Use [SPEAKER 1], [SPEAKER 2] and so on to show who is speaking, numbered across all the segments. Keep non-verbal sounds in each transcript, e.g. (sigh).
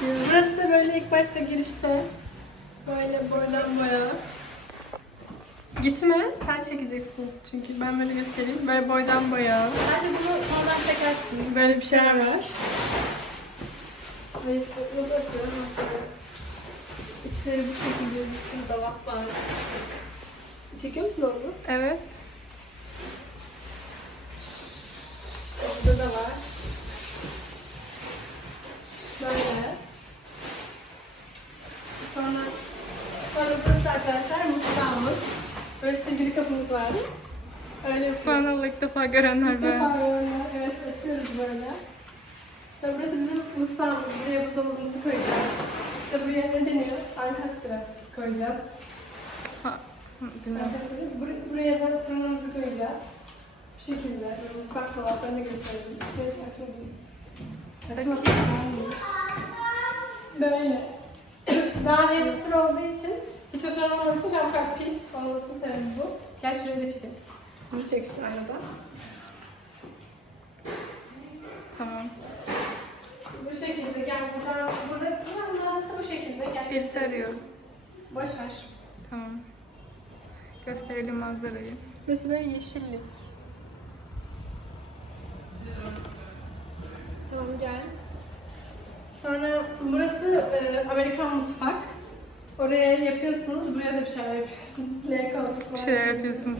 [SPEAKER 1] Gözüküyor.
[SPEAKER 2] Burası da böyle ilk başta girişte. Böyle boydan boya. Gitme, sen çekeceksin. Çünkü ben böyle göstereyim. Böyle boydan boya.
[SPEAKER 1] Bence bunu sonradan çekersin.
[SPEAKER 2] Böyle bir şeyler var. Açıyorum? İçleri bu şekilde bir sürü dolap var. Çekiyor musun onu?
[SPEAKER 1] Evet.
[SPEAKER 2] Burada da var. Böyle. Sonra sonra burası arkadaşlar mutfağımız. Böyle sevgili kapımız var. Öyle yapıyoruz.
[SPEAKER 1] Subhanallah ilk defa görenler
[SPEAKER 2] İlk defa böyle, evet açıyoruz böyle. Sonra burası bizim mutfağımız. Buraya buzdolabımızı koyacağız. İşte buraya ne deniyor? Ankastra koyacağız.
[SPEAKER 1] Ha.
[SPEAKER 2] Ankastra. Bur- buraya da fırınımızı koyacağız. Bu şekilde. Böyle mutfak dolaplarını gösterelim. Şöyle hiç açmayayım. Açmasın. Böyle. Daha sıfır olduğu için hiç oturan olmadığı için çok kadar pis olmasının sebebi bu. Gel şuraya da çekelim. Bizi çek şu arada.
[SPEAKER 1] Tamam.
[SPEAKER 2] Bu şekilde gel buradan burada buranın manzarası bu şekilde gel
[SPEAKER 1] Birisi arıyor.
[SPEAKER 2] Boş ver.
[SPEAKER 1] Tamam. Gösterelim manzarayı.
[SPEAKER 2] Burası böyle yeşillik. Tamam gel. Sonra burası e, Amerikan mutfak. Oraya yapıyorsunuz, buraya da bir şeyler yapıyorsunuz. L-koltuk
[SPEAKER 1] Bir
[SPEAKER 2] var.
[SPEAKER 1] şeyler yapıyorsun.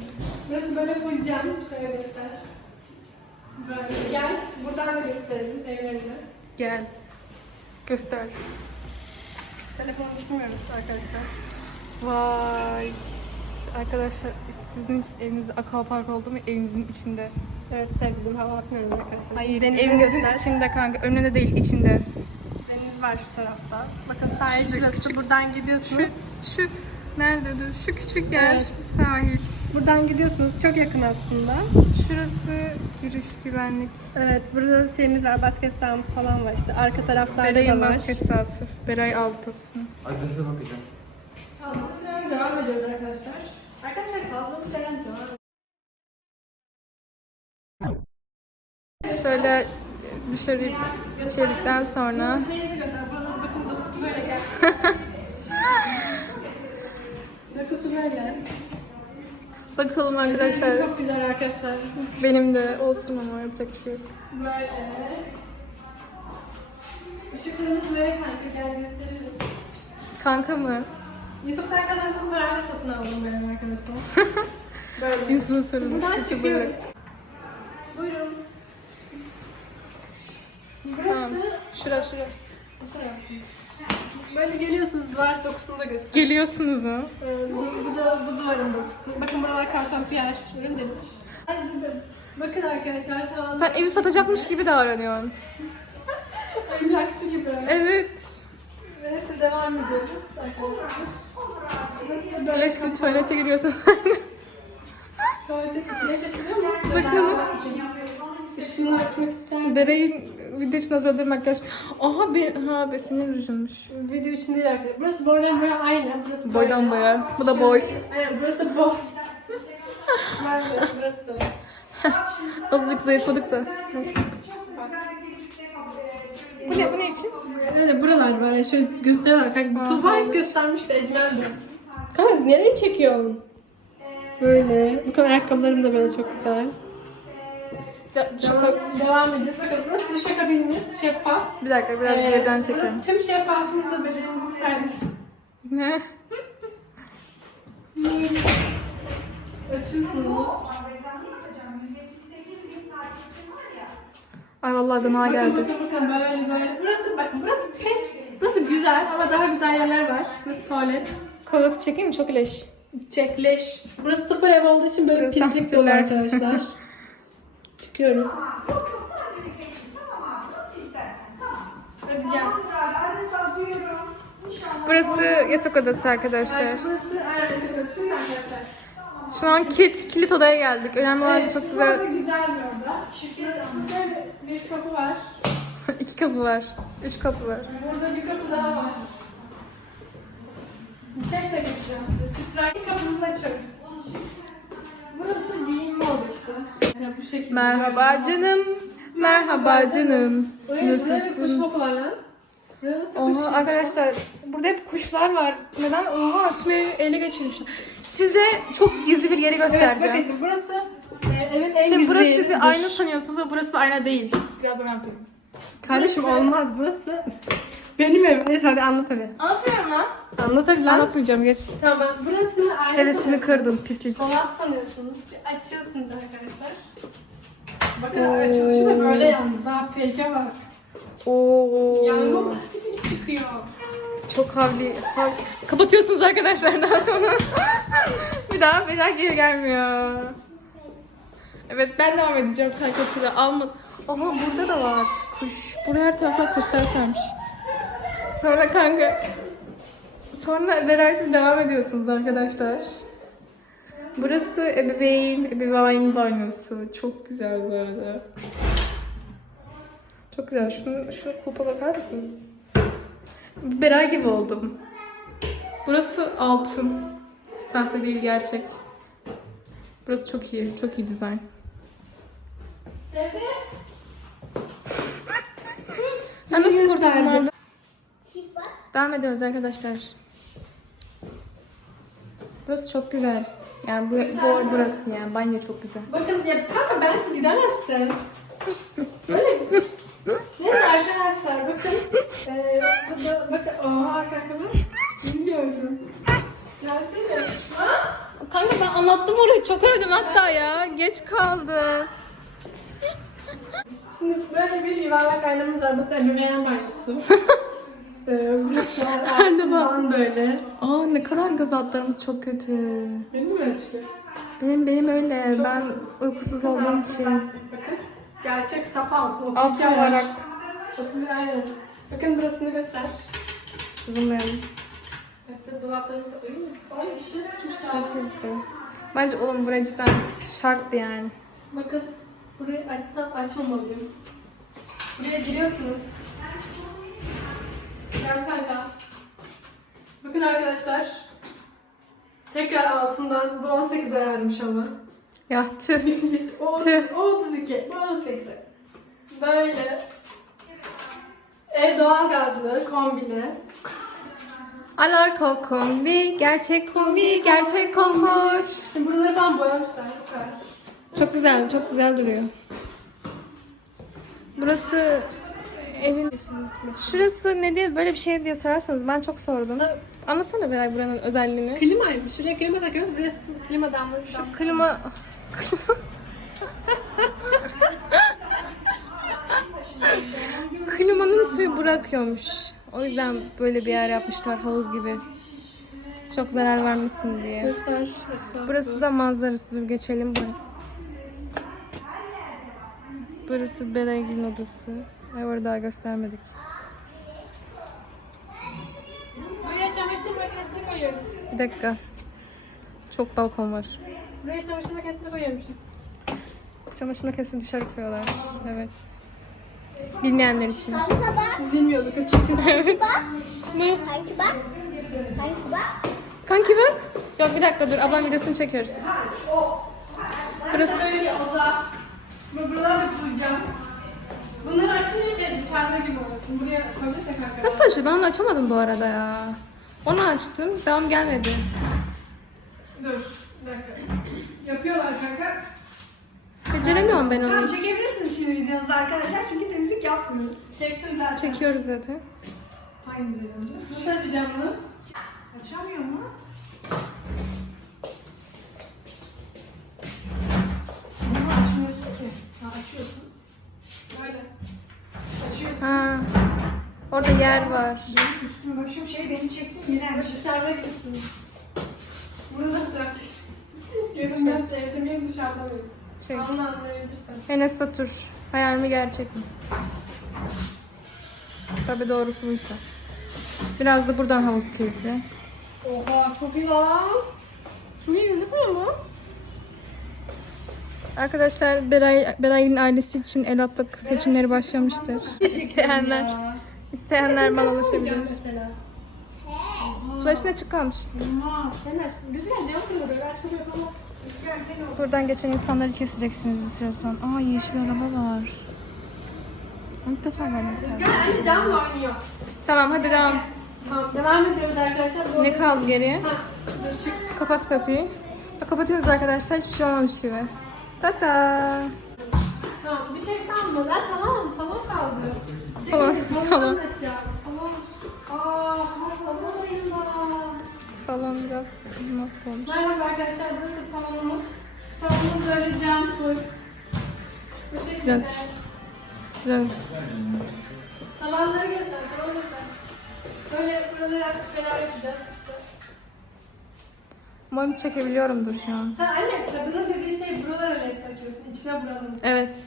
[SPEAKER 2] Burası böyle full cam. Şöyle göster. Böyle gel. Buradan da gösterelim evlerini.
[SPEAKER 1] Gel. Göster.
[SPEAKER 2] Telefonu düşürmüyoruz arkadaşlar.
[SPEAKER 1] Vay. Arkadaşlar sizin için evinizde aquapark oldu mu evinizin içinde?
[SPEAKER 2] Evet sevgilim hava atmıyorum arkadaşlar.
[SPEAKER 1] Hayır evinizin içinde kanka. Önünde değil içinde.
[SPEAKER 2] Deniz var şu tarafta. Bakın sahil
[SPEAKER 1] Şu
[SPEAKER 2] şurası.
[SPEAKER 1] küçük-
[SPEAKER 2] Buradan gidiyorsunuz.
[SPEAKER 1] şu nerede dur? Şu küçük yer.
[SPEAKER 2] Evet.
[SPEAKER 1] Sahil.
[SPEAKER 2] Buradan gidiyorsunuz. Çok yakın aslında.
[SPEAKER 1] Şurası giriş güvenlik.
[SPEAKER 2] Evet, burada şeyimiz var. Basket sahamız falan var işte. Arka taraflarda
[SPEAKER 1] Beray'ın
[SPEAKER 2] da var.
[SPEAKER 1] basket sahası. Beray aldı topsunu.
[SPEAKER 3] Adrese bakacağım.
[SPEAKER 2] Kaldığımız yerden devam ediyoruz arkadaşlar. Arkadaşlar kaldığımız yerden devam
[SPEAKER 1] Şöyle dışarı içerdikten sonra
[SPEAKER 2] Şeyi de göster. Burada bakın dokusu böyle gel. (laughs) dokusu böyle.
[SPEAKER 1] bakalım
[SPEAKER 2] Arkadaşlar çok güzel arkadaşlar.
[SPEAKER 1] Benim de olsun ama yapacak bir şey yok.
[SPEAKER 2] Böyle. Işıklarımız böyle kanka gel gösterelim.
[SPEAKER 1] Kanka mı?
[SPEAKER 2] YouTube'dan kazandığım parayla satın aldım benim arkadaşlar. (laughs) böyle.
[SPEAKER 1] Influencer'ın.
[SPEAKER 2] Buradan çıkıyoruz. Buyurun.
[SPEAKER 1] Şura şura.
[SPEAKER 2] böyle geliyorsunuz duvar dokusunu da göster.
[SPEAKER 1] Geliyorsunuz mu?
[SPEAKER 2] Ee, bu, bu da bu duvarın dokusu. Bakın buralar karton piyer. Ürün dedim. Dedim. Bakın arkadaşlar tamam.
[SPEAKER 1] Sen evi satacakmış gibi davranıyorsun. (laughs)
[SPEAKER 2] Emlakçı gibi.
[SPEAKER 1] Evet.
[SPEAKER 2] Neyse devam ediyoruz arkadaşlar.
[SPEAKER 1] Leş gibi tuvalete giriyorsun.
[SPEAKER 2] tuvalete flash açılıyor mu?
[SPEAKER 1] Bakalım.
[SPEAKER 2] Işığını açmak ister misin?
[SPEAKER 1] Beray'ın video için hazırladığı makyaj. Aha be, ha besenin rujunmuş.
[SPEAKER 2] Video için değil arkadaşlar. Burası boydan boya aynı. Burası
[SPEAKER 1] Boydan boya. Bu da boy.
[SPEAKER 2] Aynen burası da boy. Burası. (laughs)
[SPEAKER 1] Azıcık zayıfladık da. Bu ne? Bu ne için?
[SPEAKER 2] Öyle buralar böyle şöyle gösteriyorlar. Kanka, Tufa hep göstermişti Ecmel'de. Kanka nereye çekiyorsun? Böyle. Bu kadar ayakkabılarım da böyle çok güzel. Devam, devam ediyoruz. Bakın burası duşakabinimiz şeffaf.
[SPEAKER 1] Bir dakika biraz
[SPEAKER 2] Ee,
[SPEAKER 1] geriden çekelim.
[SPEAKER 2] Tüm şeffaflığınızla bedeninizi serdik.
[SPEAKER 1] Ne? (laughs)
[SPEAKER 2] Açıyorsunuz.
[SPEAKER 1] Ay vallahi gına
[SPEAKER 2] Bakın
[SPEAKER 1] geldi.
[SPEAKER 2] bakın bakın böyle böyle. Burası bakın burası pek. Burası güzel ama daha güzel yerler var. Burası tuvalet.
[SPEAKER 1] Kolası çekeyim mi? Çok leş.
[SPEAKER 2] Çekleş. Burası sıfır ev olduğu için böyle
[SPEAKER 1] Burası
[SPEAKER 2] pislik dolu arkadaşlar. (laughs) Çıkıyoruz. Hadi gel.
[SPEAKER 1] Burası yatak odası arkadaşlar.
[SPEAKER 2] Burası aynen evet. Şimdi arkadaşlar.
[SPEAKER 1] Şu an kilit, kilit odaya geldik. Önemli olan
[SPEAKER 2] Evet,
[SPEAKER 1] çok güzel
[SPEAKER 2] güzel bir oda. Böyle bir kapı var. (laughs)
[SPEAKER 1] iki kapı var. Üç kapı var.
[SPEAKER 2] Burada bir kapı daha var. göstereceğim size. Sürpriz kapımızı açıyoruz. Burası Yani bu şekilde.
[SPEAKER 1] Merhaba canım. Merhaba canım.
[SPEAKER 2] Buraya, buraya bir kuş kuş
[SPEAKER 1] Oha arkadaşlar burada hep kuşlar var. Neden? Oha evi ele geçirmişler. Size çok gizli bir yeri
[SPEAKER 2] Evet
[SPEAKER 1] göstereceğim.
[SPEAKER 2] bakın şimdi burası e, evin en
[SPEAKER 1] Şimdi
[SPEAKER 2] gizli
[SPEAKER 1] burası
[SPEAKER 2] yeridir.
[SPEAKER 1] bir ayna sanıyorsunuz ama burası bir ayna değil. Birazdan anlatayım.
[SPEAKER 2] Kardeşim
[SPEAKER 1] Burası-
[SPEAKER 2] olmaz burası. Benim evim. Neyse hadi anlat hadi.
[SPEAKER 1] Anlatmıyorum lan.
[SPEAKER 2] Anlat hadi lan.
[SPEAKER 1] Anlatmayacağım geç.
[SPEAKER 2] Tamam burası ayna
[SPEAKER 1] Hevesini kırdım pislik.
[SPEAKER 2] Dolap sanıyorsunuz. Açıyorsunuz arkadaşlar. Bakın açılışı da böyle yalnız ha. Fake'e bak.
[SPEAKER 1] Oo.
[SPEAKER 2] Yangın çıkıyor.
[SPEAKER 1] Çok havli. hav- Kapatıyorsunuz arkadaşlar daha sonra. (laughs) bir daha merak geri gelmiyor. Evet ben devam edeceğim karikatüre. Alma. Aha burada da var kuş. Buraya her tarafa kuşlar sermiş. Sonra kanka. Sonra Beray devam ediyorsunuz arkadaşlar. Burası ebeveyn, ebeveyn banyosu. Çok güzel bu arada. Çok güzel. Şunu, şu kupa bakar mısınız? Beray gibi oldum. Burası altın. Sahte değil gerçek. Burası çok iyi. Çok iyi dizayn. Sen nasıl kurtuldun orada? Devam ediyoruz arkadaşlar. Burası çok güzel. Yani bu, bu burası yani banyo çok güzel.
[SPEAKER 2] Bakın ya kanka ben siz gidemezsin. Böyle. Neyse arkadaşlar bakın. Ee, burada bakın. Oha kanka bak. Bilmiyorum. Gelsene.
[SPEAKER 1] Kanka ben anlattım orayı çok övdüm hatta ya. Geç kaldı.
[SPEAKER 2] Şimdi böyle bir yuvarlak aynamız var. Burası ebeveyn banyosu. (laughs) ee. (laughs)
[SPEAKER 1] Nerede
[SPEAKER 2] altından böyle.
[SPEAKER 1] Aa ne kadar göz altlarımız çok kötü.
[SPEAKER 2] Benim mi öyle çıkıyor?
[SPEAKER 1] Benim benim öyle. Ben uykusuz olduğum için.
[SPEAKER 2] Bakın. Gerçek saf altın.
[SPEAKER 1] Altın olarak
[SPEAKER 2] ayar. 31 aynen. Bakın burasını göster.
[SPEAKER 1] zoomlayalım.
[SPEAKER 2] Evet, dolaplarımız Ay, Ay, ne sıçmışlar.
[SPEAKER 1] Çok kötü. Bence oğlum buraya cidden şarttı yani.
[SPEAKER 2] Bakın burayı açsam açmamalıyım. Buraya giriyorsunuz. Gel kanka. Bakın arkadaşlar. Tekrar altından bu 18 ayarmış ama.
[SPEAKER 1] Ya tüh. (laughs)
[SPEAKER 2] o,
[SPEAKER 1] Tüh.
[SPEAKER 2] o 32, bu 18. Böyle. Ev doğalgazlı, kombili.
[SPEAKER 1] Alarko kombi, gerçek kombi, gerçek konfor.
[SPEAKER 2] Şimdi buraları falan boyamışlar. Süper.
[SPEAKER 1] Çok güzel, çok güzel duruyor. Burası evin... Şurası ne diye böyle bir şey diye sorarsanız ben çok sordum. Anlatsana Beray buranın özelliğini.
[SPEAKER 2] Klimaymış. Şuraya klima takıyoruz. Buraya su, klima damlıyor.
[SPEAKER 1] Klima... (laughs) Klimanın suyu bırakıyormuş. O yüzden böyle bir yer yapmışlar havuz gibi. Çok zarar vermesin diye.
[SPEAKER 2] Göster.
[SPEAKER 1] Burası da manzarası. Dur geçelim buraya. Burası Belaygil'in odası. Ay orada daha göstermedik.
[SPEAKER 2] Buraya çamaşır makinesini koyuyoruz.
[SPEAKER 1] Bir dakika. Çok balkon var.
[SPEAKER 2] Buraya çamaşır makinesini koyuyormuşuz.
[SPEAKER 1] Çamaşır makinesini dışarı koyuyorlar. Evet. Bilmeyenler için.
[SPEAKER 2] Biz bilmiyorduk açıkçası. (laughs)
[SPEAKER 1] Ne?
[SPEAKER 3] Kanki bak. Kanki bak.
[SPEAKER 1] Kanki bak. Yok bir dakika dur. Ablam videosunu çekiyoruz. Burası
[SPEAKER 2] Böyle bir oda. Bu buralarda kuracağım. Bunları açınca şey dışarıda gibi olsun. Buraya koyarsak arkadaşlar.
[SPEAKER 1] Nasıl açıyor? Ben onu açamadım bu arada ya. Onu açtım. Devam gelmedi.
[SPEAKER 2] Dur. Bir dakika. Yapıyorlar kanka.
[SPEAKER 1] Beceremiyorum ben onu
[SPEAKER 4] Tamam
[SPEAKER 1] hiç.
[SPEAKER 4] çekebilirsiniz şimdi videonuzu arkadaşlar çünkü temizlik yapmıyoruz.
[SPEAKER 2] Çektim zaten.
[SPEAKER 1] Çekiyoruz zaten.
[SPEAKER 4] Hanginize önce?
[SPEAKER 2] Nasıl açacağım bunu?
[SPEAKER 4] Açamıyor mu? Bunu açmıyorsun ki. Ha açıyorsun.
[SPEAKER 2] Böyle. Açıyorsun.
[SPEAKER 1] Ha. Orada yer var.
[SPEAKER 4] Benim üstüm başım şey beni çekti yine
[SPEAKER 2] dışarıda gibisin. Burada da fotoğraf çek. Görünmez evde miyim dışarıda mıyım?
[SPEAKER 1] Çek.
[SPEAKER 2] Onu anlayabilirsin.
[SPEAKER 1] Enes Batur. Hayal mi gerçek mi? Tabi doğrusu buysa. Biraz da buradan havuz keyfi.
[SPEAKER 2] Oha çok iyi lan. Niye gözükmüyor mu?
[SPEAKER 1] Arkadaşlar Beray, Beray'ın ailesi için evlatlık seçimleri başlamıştır. İsteyenler, isteyenler bana ulaşabilir. Flash'ın açık kalmış. Buradan geçen insanları keseceksiniz bir süre sonra. Aa yeşil araba var. İlk defa tane.
[SPEAKER 2] Rüzgar oynuyor.
[SPEAKER 1] Tamam hadi devam.
[SPEAKER 2] Tamam devam ediyoruz arkadaşlar.
[SPEAKER 1] Ne kaldı geriye? Kapat kapıyı. Kapatıyoruz arkadaşlar hiçbir şey olmamış gibi. Tata.
[SPEAKER 2] Tamam bir şey kalmadı. Lan salon, salon kaldı.
[SPEAKER 1] Salon,
[SPEAKER 2] Salon
[SPEAKER 1] salon.
[SPEAKER 2] anlatacağım. Salon. Aa, salondayım ben.
[SPEAKER 1] Salon biraz mahvolmuş.
[SPEAKER 2] Merhaba arkadaşlar, burası salonumuz. Salonumuz böyle cam, full. Bu şekilde.
[SPEAKER 1] Biraz. Biraz.
[SPEAKER 2] Tavanları göster, tavanı göster. Böyle buralara şeyler yapacağız.
[SPEAKER 1] Umarım çekebiliyorumdur şu an.
[SPEAKER 2] Ha anne, kadının dediği şey buralara led takıyorsun, içine buranın.
[SPEAKER 1] Evet.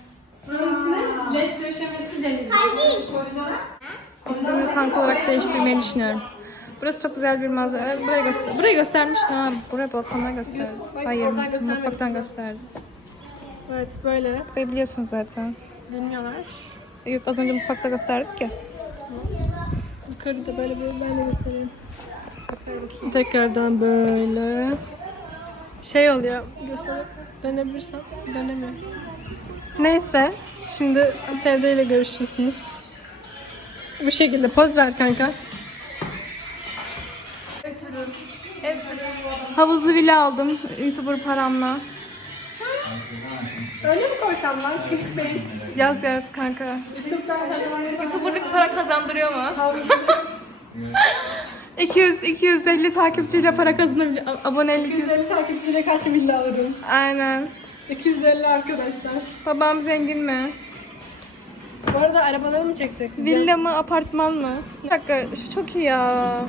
[SPEAKER 2] Buranın içine led döşemesi deniliyor. Koridora.
[SPEAKER 1] İsmimi kanka olarak değiştirmeyi düşünüyorum. Burası çok güzel bir manzara. Burayı göster. Burayı göstermiş. Ha, buraya balkondan gösterdi. Hayır, mutfaktan gösterdi.
[SPEAKER 2] Evet, böyle.
[SPEAKER 1] Burayı biliyorsun zaten.
[SPEAKER 2] Bilmiyorlar.
[SPEAKER 1] Yok az önce mutfakta gösterdik ya.
[SPEAKER 2] Yukarıda böyle böyle ben de göstereyim. Tekrardan böyle. Şey oluyor. Gösterip dönebilirsem dönemiyorum. Neyse. Şimdi Sevde ile görüşürsünüz. Bu şekilde poz ver kanka.
[SPEAKER 1] Havuzlu villa aldım. YouTuber paramla.
[SPEAKER 2] Öyle mi koysam lan? Clickbait.
[SPEAKER 1] Yaz yaz kanka. YouTuber'lık para kazandırıyor mu? (laughs) 200 250 takipçiyle para kazanabiliyor. Abonelik 200.
[SPEAKER 2] 250 takipçiyle kaç villa alırım?
[SPEAKER 1] Aynen.
[SPEAKER 2] 250 arkadaşlar.
[SPEAKER 1] Babam zengin mi?
[SPEAKER 2] Bu arada arabaları mı çeksek?
[SPEAKER 1] Villa mı, apartman mı? Bir dakika, şu çok iyi ya.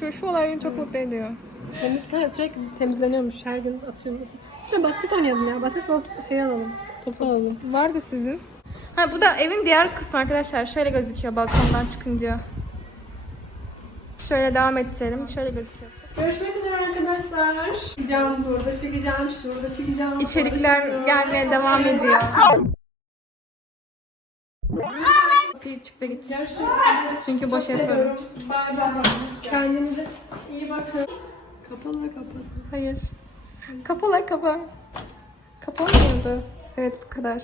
[SPEAKER 1] Şu, şu olay beni çok mutlu ediyor.
[SPEAKER 2] Temiz kanka sürekli temizleniyormuş. Her gün atıyorum. Bir de basket oynayalım ya. Basketbol şey alalım. Topu alalım.
[SPEAKER 1] Vardı sizin. Ha bu da evin diğer kısmı arkadaşlar. Şöyle gözüküyor balkondan çıkınca. Şöyle devam edeceğim. Şöyle gözüküyor.
[SPEAKER 2] Görüşmek üzere arkadaşlar. Çekeceğim burada, çekeceğim şurada, çekeceğim.
[SPEAKER 1] İçerikler gelmeye devam ediyor. Bir çık da git.
[SPEAKER 2] Görüşmek üzere.
[SPEAKER 1] Çünkü boş yatıyorum.
[SPEAKER 2] Bay bay. Kendinize iyi bakın. Kapalı kapalı.
[SPEAKER 1] Hayır. Kapa lan kapa. Kapanmıyordu. Evet bu kadar.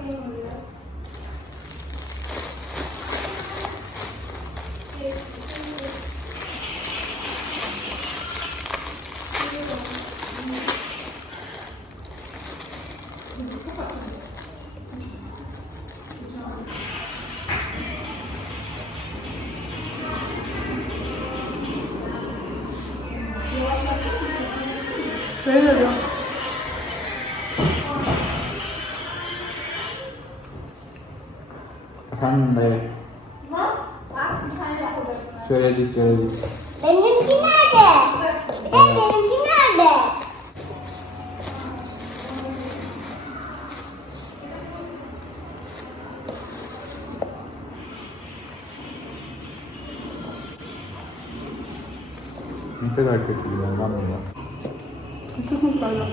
[SPEAKER 2] Böyle diyor.
[SPEAKER 5] Efendim dayı. Söyledik söyledik.
[SPEAKER 3] Benimki nerede? Bir de benimki nerede?
[SPEAKER 5] Ne kadar kötü bir hayvan bunlar.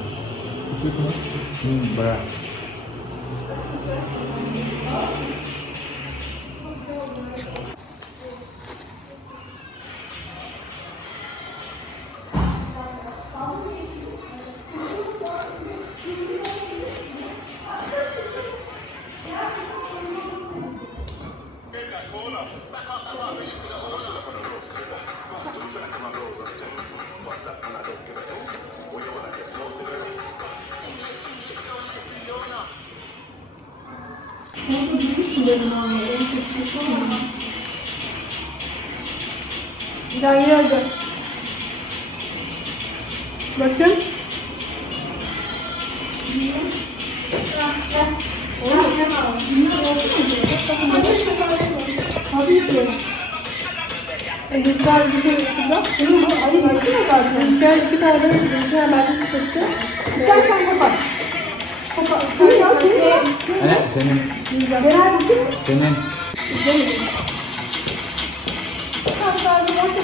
[SPEAKER 2] Çok mutlu oldum.
[SPEAKER 5] Küçük mü? Hı, baya.
[SPEAKER 2] Güzel geldi. Bakın. Hadi yürü. Ezikler bir şey şurada. Bunun bu ayı baksana zaten. Ezikler iki tane ezikler ben de tutacağım. İstersen kapat.
[SPEAKER 5] Evet senin. Senin.
[SPEAKER 2] İzlemedim. Hatta arzu varsa